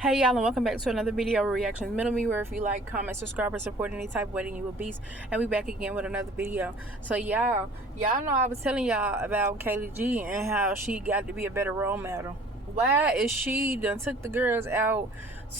Hey y'all, and welcome back to another video of ReactionsMiddleMe, where if you like, comment, subscribe, or support any type of way, then you a beast. And we back again with another video. So y'all know I was telling y'all about Kayleigh and how she got to be a better role model. Why is she done took the girls out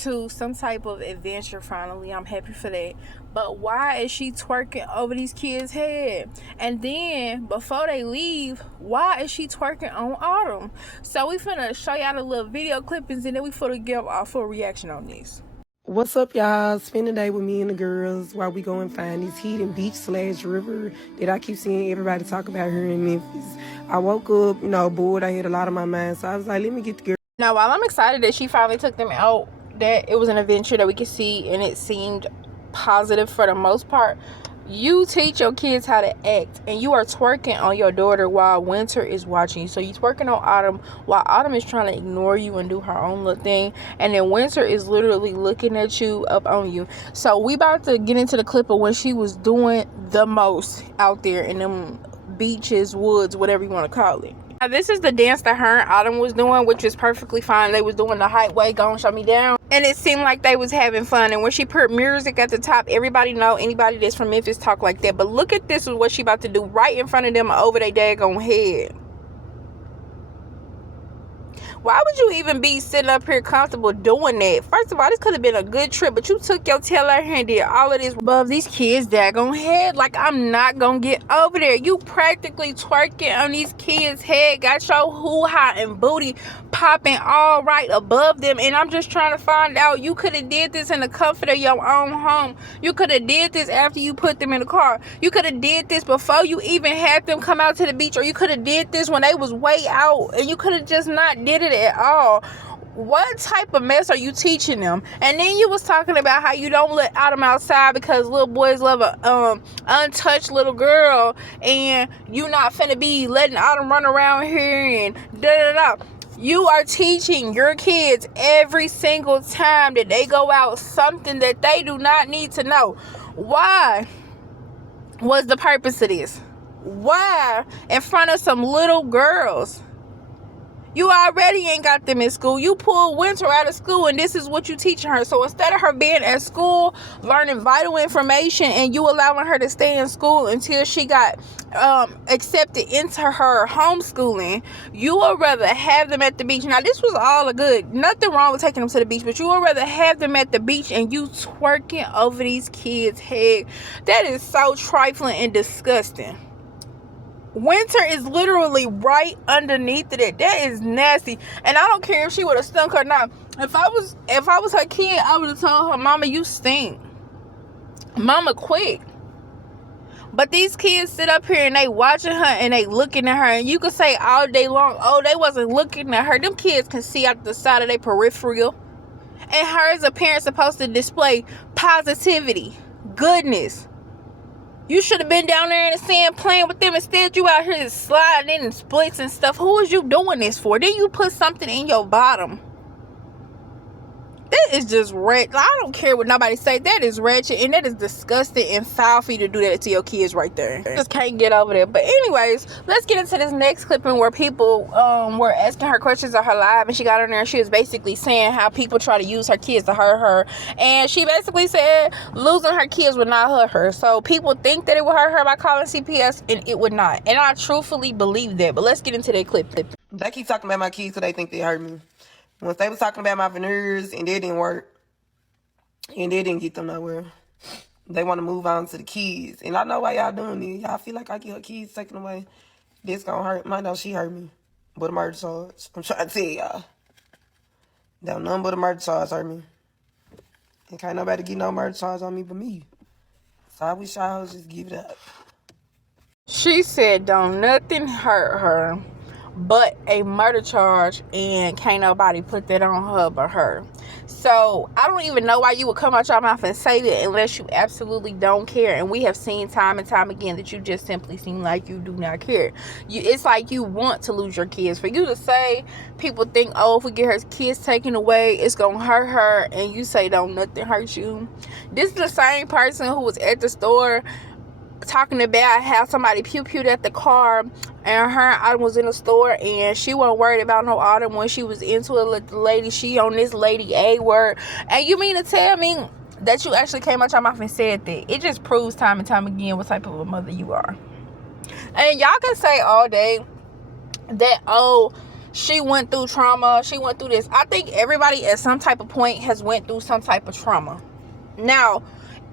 to some type of adventure finally? I'm happy for that. But why is she twerking over these kids' head? And then before they leave, why is she twerking on Autumn? So we finna show y'all the little video clippings, and then we finna give our full reaction on this. What's up, y'all? Spend the day with me and the girls while we go and find this hidden beach/river that I keep seeing everybody talk about here in Memphis. I woke up, bored. I had a lot on my mind, so I was like, let me get the girls. Now, while I'm excited that she finally took them out, that it was an adventure that we could see, and it seemed positive for the most part, you teach your kids how to act, and you are twerking on your daughter while Winter is watching you. So you twerking on Autumn while Autumn is trying to ignore you and do her own little thing, and then Winter is literally looking at you up on you. So we about to get into the clip of when she was doing the most out there in them beaches, woods, whatever you want to call it. Now, this is the dance that her and Autumn was doing, which is perfectly fine. They was doing the highway, gon' show me down, and it seemed like they was having fun. And when she put music at the top, everybody know, anybody that's from Memphis talk like that. But look at this, is what she about to do right in front of them over their daggone head. Why would you even be sitting up here comfortable doing that? First of all, this could have been a good trip, but you took your tail out here and did all of this above these kids' daggone head. Like, I'm not gonna get over there. You practically twerking on these kids' head, got your hoo-ha and booty popping all right above them, and I'm just trying to find out, you could have did this in the comfort of your own home. You could have did this after you put them in the car. You could have did this before you even had them come out to the beach, or you could have did this when they was way out, and you could have just not did it at all. What type of mess are you teaching them? And then you was talking about how you don't let Autumn outside because little boys love a untouched little girl, and you not finna be letting Autumn run around here and da-da-da. You are teaching your kids every single time that they go out something that they do not need to know. Why was the purpose of this? Why in front of some little girls? You already ain't got them in school. You pulled Winter out of school, and this is what you teaching her. So instead of her being at school learning vital information, and you allowing her to stay in school until she got accepted into her homeschooling, you would rather have them at the beach. Now, this was all a good, nothing wrong with taking them to the beach, but you would rather have them at the beach and you twerking over these kids' head. That is so trifling and disgusting. Winter is literally right underneath it. That is nasty. And I don't care if she would have stunk or not. If I was her kid, I would have told her, Mama, you stink. Mama, quick. But these kids sit up here and they watching her and they looking at her, and you could say all day long, oh, they wasn't looking at her. Them kids can see out the side of their peripheral. And her as a parent supposed to display positivity, goodness. You should have been down there in the sand playing with them. Instead, you out here sliding in and splits and stuff. Who is you doing this for? Then you put something in your bottom. That is just ratchet. I don't care what nobody say. That is ratchet, and that is disgusting and foul for you to do that to your kids right there. Just can't get over there. But anyways, let's get into this next clipping where people were asking her questions on her live, and she got on there and she was basically saying how people try to use her kids to hurt her. And she basically said losing her kids would not hurt her. So people think that it would hurt her by calling CPS, and it would not. And I truthfully believe that. But let's get into that clip. They keep talking about my kids so they think they hurt me. Once they was talking about my veneers and that didn't work, and they didn't get them nowhere, they want to move on to the kids. And I know why y'all doing this. Y'all feel like I get her kids taken away. This gonna hurt. Might know she hurt me. But a murder charge. I'm trying to tell y'all. Don't none but a murder charge hurt me. And can't nobody get no murder charge on me but me. So I wish y'all would just give it up. She said don't nothing hurt her but a murder charge, and can't nobody put that on her but her. So I don't even know why you would come out your mouth and say that unless you absolutely don't care. And we have seen time and time again that you just simply seem like you do not care. It's like you want to lose your kids. For you to say, people think, oh, if we get her kids taken away, it's gonna hurt her, and you say don't nothing hurt you. This is the same person who was at the store talking about how somebody pew-pewed at the car and her Autumn was in the store and she wasn't worried about no Autumn when she was into it with the lady. She on this lady A word. And you mean to tell me that you actually came out your mouth and said that? It just proves time and time again what type of a mother you are. And y'all can say all day that, oh, she went through trauma, she went through this. I think everybody at some type of point has went through some type of trauma. Now,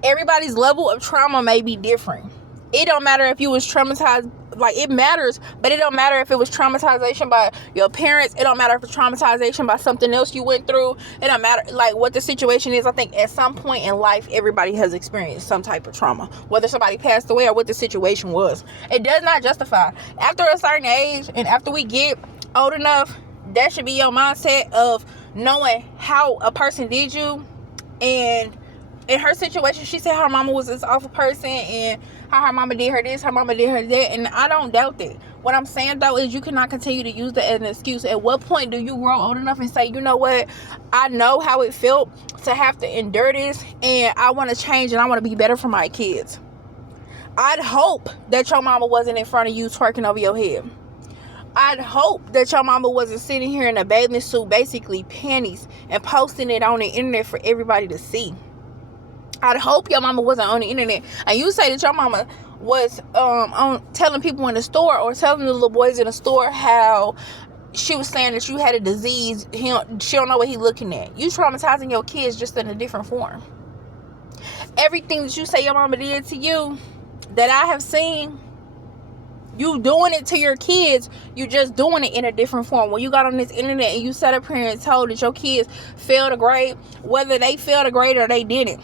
everybody's level of trauma may be different. It don't matter if you was traumatized, like it matters, but it don't matter if it was traumatization by your parents. It don't matter if it's traumatization by something else you went through. It don't matter like what the situation is. I think at some point in life, everybody has experienced some type of trauma, whether somebody passed away or what the situation was. It does not justify. After a certain age and after we get old enough, that should be your mindset of knowing how a person did you. And in her situation, she said her mama was this awful person and how her mama did her this, her mama did her that, and I don't doubt that. What I'm saying though is you cannot continue to use that as an excuse. At what point do you grow old enough and say, you know what, I know how it felt to have to endure this and I want to change and I want to be better for my kids? I'd hope that your mama wasn't in front of you twerking over your head. I'd hope that your mama wasn't sitting here in a bathing suit, basically panties, and posting it on the internet for everybody to see. I'd hope your mama wasn't on the internet and you say that your mama was on telling people in the store or telling the little boys in the store how she was saying that you had a disease. She don't know what he looking at. You traumatizing your kids just in a different form. Everything that you say your mama did to you that I have seen, you doing it to your kids, you just doing it in a different form. When you got on this internet and you sat up here and told that your kids failed a grade, whether they failed a grade or they didn't,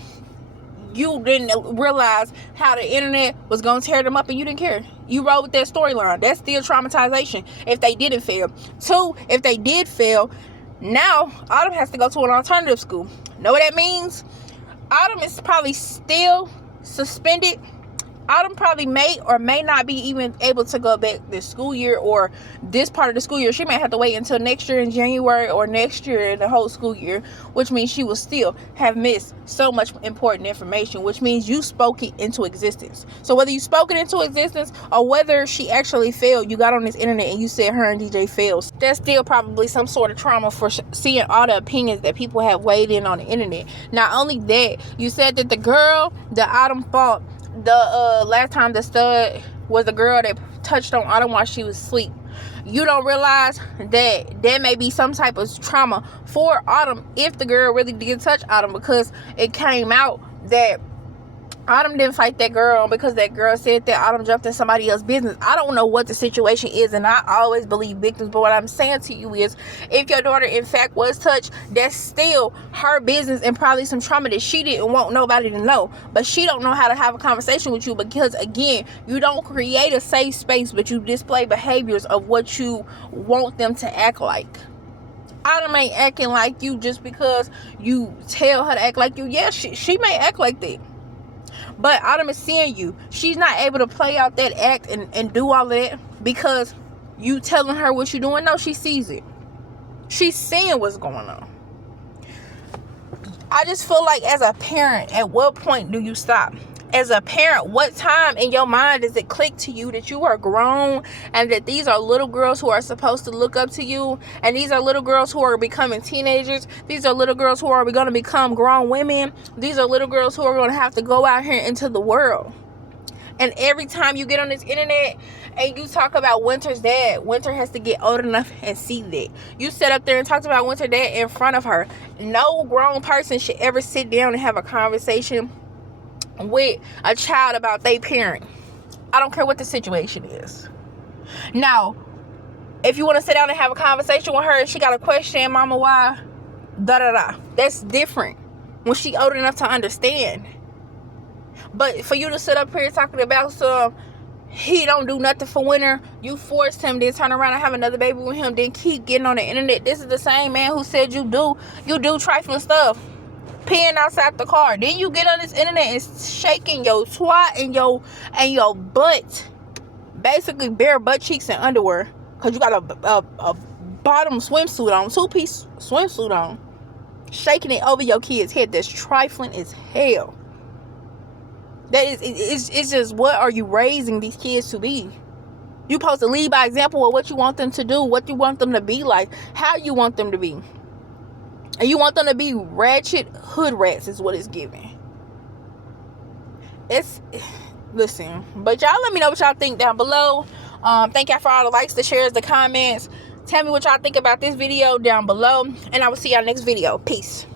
you didn't realize how the internet was going to tear them up and you didn't care. You rode with that storyline. That's still traumatization if they didn't fail. 2, if they did fail, now Autumn has to go to an alternative school. Know what that means? Autumn is probably still suspended. Autumn probably may or may not be even able to go back this school year or this part of the school year. She may have to wait until next year in January or next year in the whole school year, which means she will still have missed so much important information, which means you spoke it into existence. So whether you spoke it into existence or whether she actually failed, you got on this internet and you said her and DJ failed. That's still probably some sort of trauma for seeing all the opinions that people have weighed in on the internet. Not only that, you said that the girl that Autumn fought the last time the stud was the girl that touched on Autumn while she was asleep. You don't realize that there may be some type of trauma for Autumn if the girl really did touch Autumn, because it came out that Autumn didn't fight that girl because that girl said that Autumn jumped in somebody else's business. I don't know what the situation is, and I always believe victims, but what I'm saying to you is if your daughter in fact was touched, that's still her business and probably some trauma that she didn't want nobody to know. But she don't know how to have a conversation with you because, again, you don't create a safe space, but you display behaviors of what you want them to act like. Autumn ain't acting like you just because you tell her to act like you. Yeah, she may act like that. But Autumn is seeing you. She's not able to play out that act and do all of that because you telling her what you're doing. No, she sees it. She's seeing what's going on. I just feel like as a parent, at what point do you stop? As a parent, what time in your mind does it click to you that you are grown and that these are little girls who are supposed to look up to you, and these are little girls who are becoming teenagers, these are little girls who are going to become grown women, these are little girls who are going to have to go out here into the world. And every time you get on this internet and you talk about Winter's dad, Winter has to get old enough and see that. You sit up there and talked about Winter's dad in front of her. No grown person should ever sit down and have a conversation with a child about their parent. I don't care what the situation is. Now, if you want to sit down and have a conversation with her and she got a question, mama, why? That's different when she old enough to understand. But for you to sit up here talking about some, he don't do nothing for Winter, you forced him, then turn around and have another baby with him, then keep getting on the internet. This is the same man who said you do trifling stuff, peeing outside the car. Then you get on this internet and shaking your twat and your butt, basically bare butt cheeks and underwear, because you got a bottom swimsuit on, 2-piece swimsuit on, shaking it over your kid's head. That's trifling as hell. It's just, what are you raising these kids to be? You supposed to lead by example of what you want them to do, what you want them to be like, how you want them to be. And you want them to be ratchet hood rats is what it's giving. Listen, but y'all let me know what y'all think down below. Thank y'all for all the likes, the shares, the comments. Tell me what y'all think about this video down below, and I will see y'all next video. Peace.